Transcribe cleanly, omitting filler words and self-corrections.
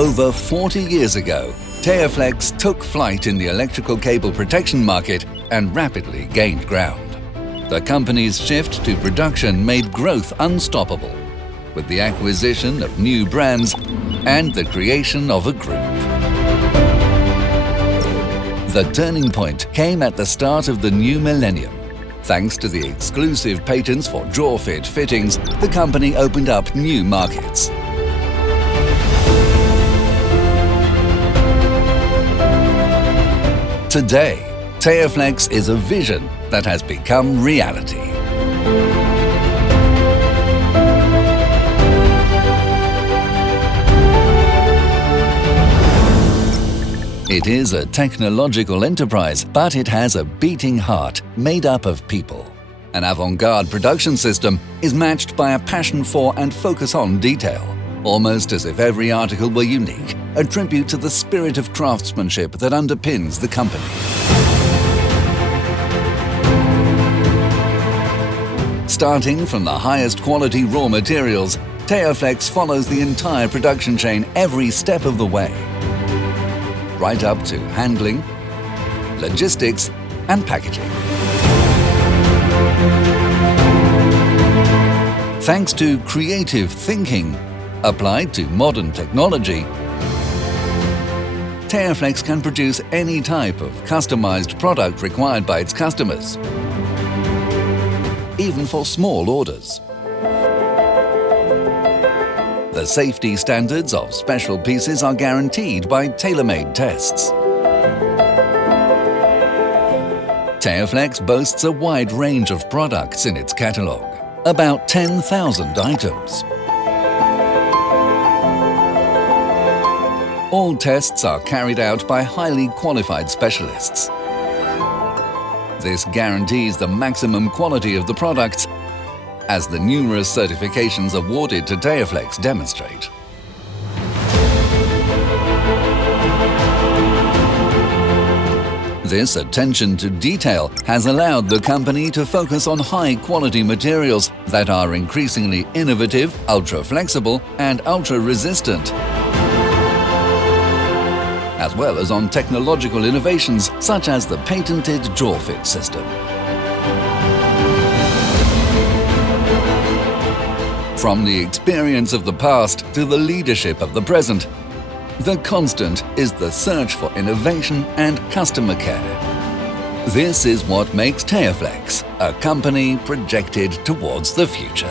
Over 40 years ago, Teaflex took flight in the electrical cable protection market and rapidly gained ground. The company's shift to production made growth unstoppable, with the acquisition of new brands and the creation of a group. The turning point came at the start of the new millennium. Thanks to the exclusive patents for draw-fit fittings, the company opened up new markets. Today, Teaflex is a vision that has become reality. It is a technological enterprise, but it has a beating heart made up of people. An avant-garde production system is matched by a passion for and focus on detail, almost as if every article were unique, a tribute to the spirit of craftsmanship that underpins the company. Starting from the highest quality raw materials, Teaflex follows the entire production chain every step of the way, right up to handling, logistics, and packaging. Thanks to creative thinking applied to modern technology, Teaflex can produce any type of customized product required by its customers, even for small orders. The safety standards of special pieces are guaranteed by tailor-made tests. Teaflex boasts a wide range of products in its catalogue, about 10,000 items. All tests are carried out by highly qualified specialists. This guarantees the maximum quality of the products, as the numerous certifications awarded to Teaflex demonstrate. This attention to detail has allowed the company to focus on high-quality materials that are increasingly innovative, ultra-flexible, and ultra-resistant, as well as on technological innovations such as the patented draw-fit system. From the experience of the past to the leadership of the present, the constant is the search for innovation and customer care. This is what makes Teaflex a company projected towards the future.